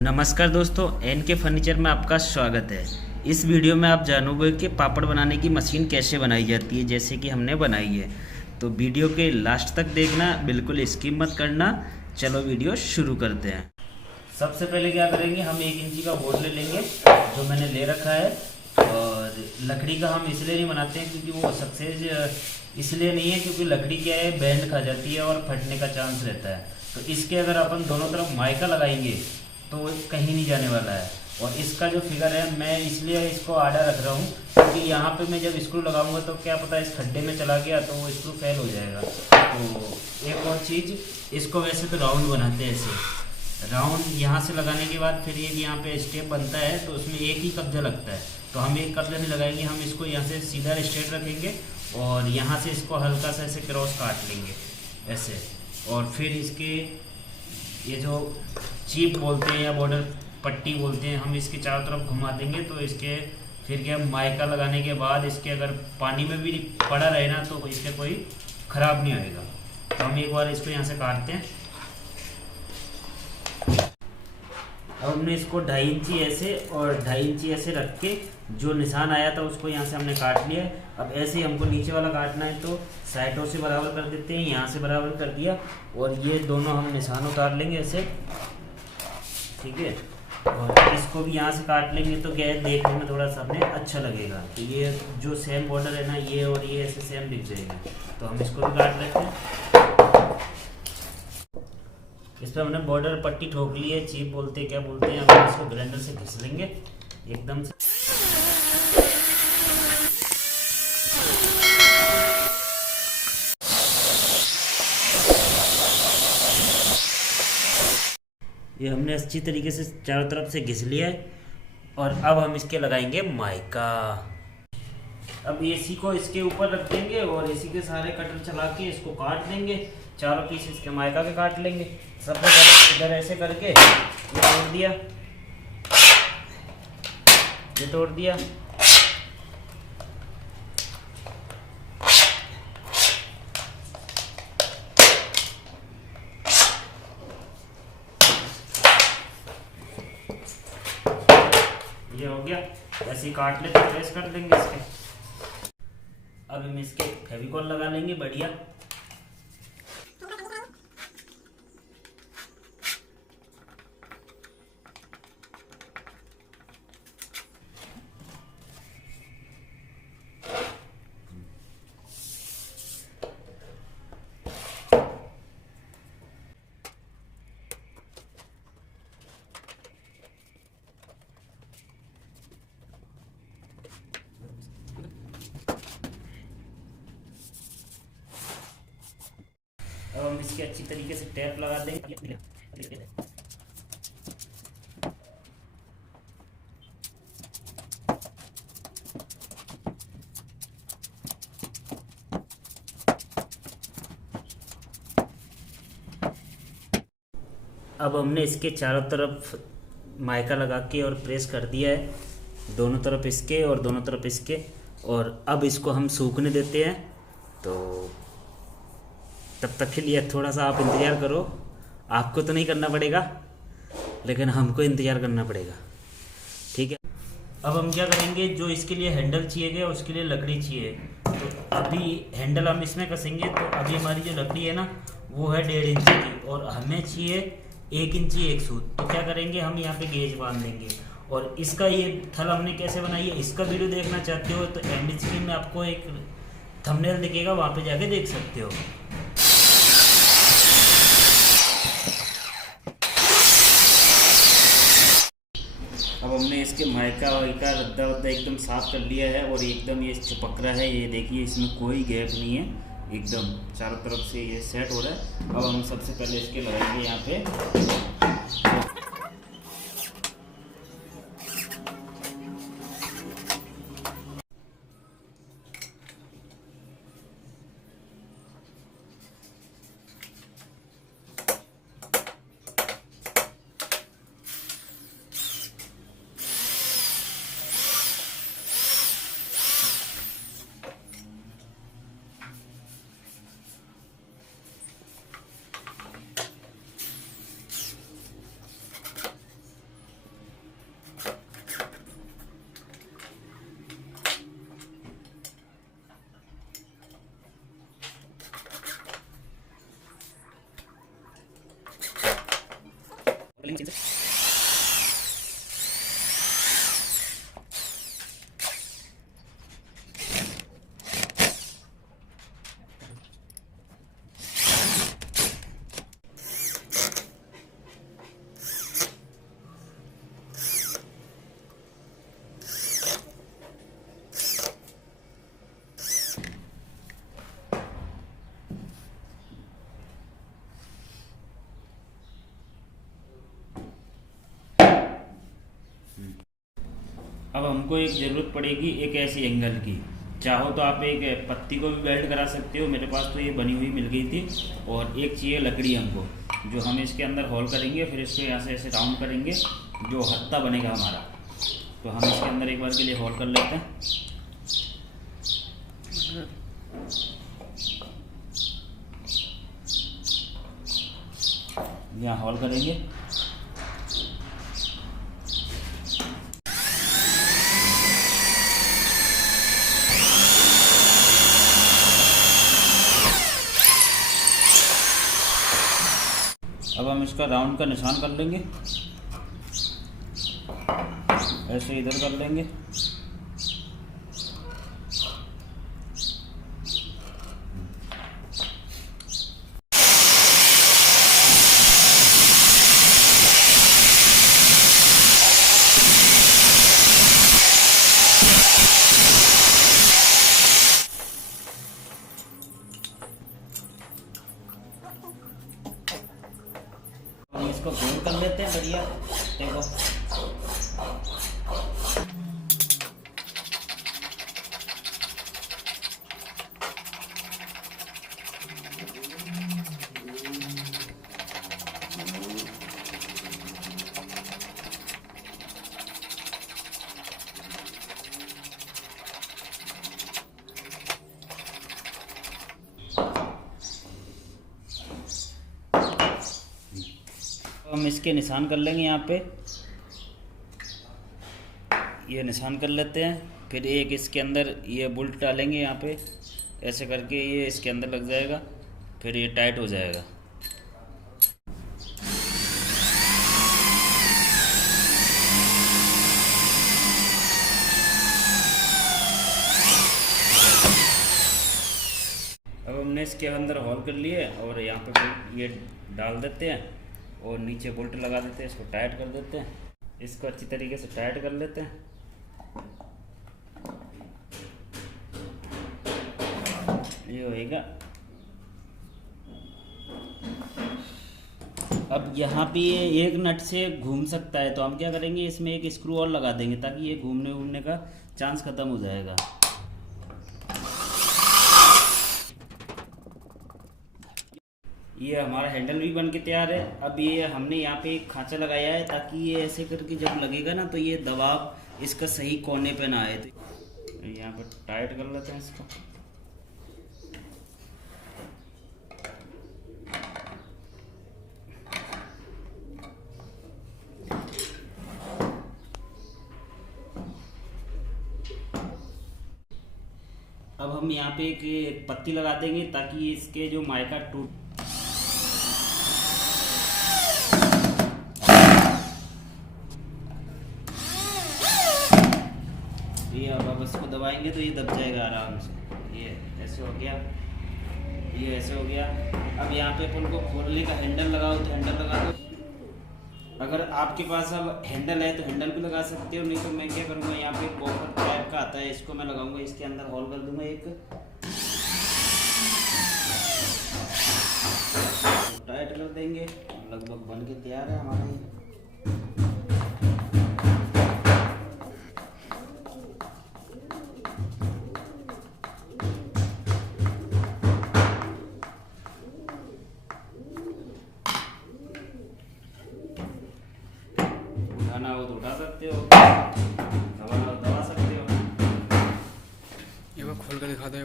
नमस्कार दोस्तों, एन के फर्नीचर में आपका स्वागत है। इस वीडियो में आप जानोगे कि पापड़ बनाने की मशीन कैसे बनाई जाती है, जैसे कि हमने बनाई है। तो वीडियो के लास्ट तक देखना, बिल्कुल स्किप मत करना। चलो वीडियो शुरू करते हैं। सबसे पहले क्या करेंगे, हम 1 इंची का बोर्ड ले लेंगे जो मैंने ले रखा है। और लकड़ी का हम इसलिए नहीं बनाते हैं क्योंकि वो सक्सेस इसलिए नहीं है क्योंकि लकड़ी क्या है, बैंड खा जाती है और फटने का चांस रहता है। तो इसके अगर अपन दोनों तरफ माइका लगाएंगे तो कहीं नहीं जाने वाला है। और इसका जो फिगर है, मैं इसलिए इसको आड़ा रख रहा हूँ क्योंकि यहाँ पे मैं जब स्क्रू लगाऊंगा तो क्या पता इस खड्डे में चला गया तो वो स्क्रू फेल हो जाएगा। तो एक और चीज़, इसको वैसे तो राउंड बनाते हैं, ऐसे राउंड यहाँ से लगाने के बाद फिर एक यहाँ पे स्टेप बनता है तो उसमें एक ही कब्जा लगता है। तो हम एक कब्जा नहीं लगाएंगे, हम इसको यहाँ से सीधा स्ट्रेट रखेंगे और यहाँ से इसको हल्का सा ऐसे क्रॉस काट लेंगे ऐसे। और फिर इसके ये जो चीप बोलते हैं या बॉर्डर पट्टी बोलते हैं, हम इसके चारों तरफ घुमा देंगे तो इसके फिर क्या, माइका लगाने के बाद इसके अगर पानी में भी पड़ा रहे ना तो इसके कोई ख़राब नहीं होएगा। तो हम एक बार इसको यहाँ से काटते हैं। अब हमने इसको 2.5 इंची ऐसे और 2.5 इंची ऐसे रख के जो निशान आया था उसको यहाँ से हमने काट लिया है। अब ऐसे ही हमको नीचे वाला काटना है तो साइडों से बराबर कर देते हैं, यहाँ से बराबर कर दिया और ये दोनों हम निशान उतार लेंगे ऐसे, ठीक है। और इसको भी यहाँ से काट लेंगे तो क्या है, देखने में थोड़ा सा हमें अच्छा लगेगा। तो ये जो सेम बॉर्डर है ना, ये और ये ऐसे सेम दिख जाएगा। तो हम इसको भी काट लेते हैं। इस पर हमने बॉर्डर पट्टी ठोक ली है, चीप बोलते हैं क्या बोलते हैं। अब हम इसको ग्राइंडर से घिस लेंगे एकदम से। ये हमने अच्छी तरीके से चारों तरफ से घिस लिया है और अब हम इसके लगाएंगे माइका। अब एसी को इसके ऊपर रख देंगे और एसी के सारे कटर चला के इसको काट देंगे। चारों पीस इसके माइका के काट लेंगे। सबसे पहले इधर ऐसे करके ये तोड़ दिया, ये तोड़ दिया। ये हो गया। ऐसे ही काट लेते, प्रेस कर देंगे इसके। अब हम इसके फेविकॉल लगा लेंगे बढ़िया। अब हम इसके अच्छी तरीके से टैप लगा देंगे। अब हमने इसके चारों तरफ माइका लगा के और प्रेस कर दिया है, दोनों तरफ इसके और दोनों तरफ इसके। और अब इसको हम सूखने देते हैं। तो तब तक के लिए थोड़ा सा आप इंतज़ार करो। आपको तो नहीं करना पड़ेगा लेकिन हमको इंतज़ार करना पड़ेगा, ठीक है। अब हम क्या करेंगे, जो इसके लिए हैंडल चाहिए गया उसके लिए लकड़ी चाहिए। तो अभी हैंडल हम इसमें कसेंगे। तो अभी हमारी जो लकड़ी है ना वो है 1.5 इंची की और हमें चाहिए 1 इंची एक सूत। तो क्या करेंगे, हम यहाँ पे गेज बांध देंगे। और इसका ये थल हमने कैसे बनाई है, इसका वीडियो देखना चाहते हो तो एंड स्क्रीन में आपको एक थंबनेल दिखेगा, वहाँ पे जाके देख सकते हो। अब हमने इसके माइका वाइका रद्दा वद्दा एकदम साफ़ कर लिया है और एकदम ये चिपक रहा है। ये देखिए, इसमें कोई गैप नहीं है, एकदम चारों तरफ से ये सेट हो रहा है। अब हम सबसे पहले इसके लगाएंगे यहाँ पे। अब हमको एक ज़रूरत पड़ेगी एक ऐसी एंगल की। चाहो तो आप एक पत्ती को भी वेल्ड करा सकते हो, मेरे पास तो ये बनी हुई मिल गई थी। और एक चाहिए लकड़ी हमको, जो हम इसके अंदर होल करेंगे, फिर इसको यहाँ से ऐसे राउंड करेंगे, जो हत्ता बनेगा हमारा। तो हम इसके अंदर एक बार के लिए होल कर लेते हैं। यहाँ होल करेंगे। अब हम इसका राउंड का निशान कर लेंगे, ऐसे इधर कर लेंगे। हम इसको गोल कर लेते हैं बढ़िया। देखो हम इसके निशान कर लेंगे, यहाँ पे ये निशान कर लेते हैं। फिर एक इसके अंदर ये बोल्ट डालेंगे, यहाँ पे ऐसे करके ये इसके अंदर लग जाएगा, फिर ये टाइट हो जाएगा। अब हमने इसके अंदर होल कर लिए और यहाँ पे ये डाल देते हैं और नीचे बोल्ट लगा देते हैं। इसको टाइट कर देते हैं, इसको अच्छी तरीके से टाइट कर लेते हैं। ये होएगा। अब यहाँ पे ये एक नट से घूम सकता है, तो हम क्या करेंगे, इसमें एक स्क्रू और लगा देंगे ताकि ये घूमने का चांस ख़त्म हो जाएगा। ये हमारा हैंडल भी बन के तैयार है। अब ये हमने यहाँ पे एक खांचा लगाया है ताकि ये ऐसे करके जब लगेगा ना, तो ये दबाव इसका सही कोने पे ना आए। तो यहाँ पर टाइट कर लेते हैं इसको। अब हम यहाँ पे एक पत्ती लगा देंगे ताकि इसके जो माइका टूट। ये अब इसको दबाएंगे तो ये दब जाएगा आराम से। ये ऐसे हो गया, ये ऐसे हो गया। अब यहाँ पे अपन को खोलने का हैंडल लगाओ तो हैंडल लगा दो। अगर आपके पास अब हैंडल है तो हैंडल भी लगा सकते हो, नहीं तो मैं क्या करूँगा, यहाँ पे बॉफर टाइप का आता है, इसको मैं लगाऊंगा, इसके अंदर होल कर दूंगा एक, टाइट कर देंगे। लगभग बन के तैयार है हमारा ये। उठाना हो तो उठा सकते हो, दबाना हो दबा सकते हो। ये वो खोल कर दिखा दे।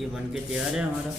ये बन के तैयार है हमारा।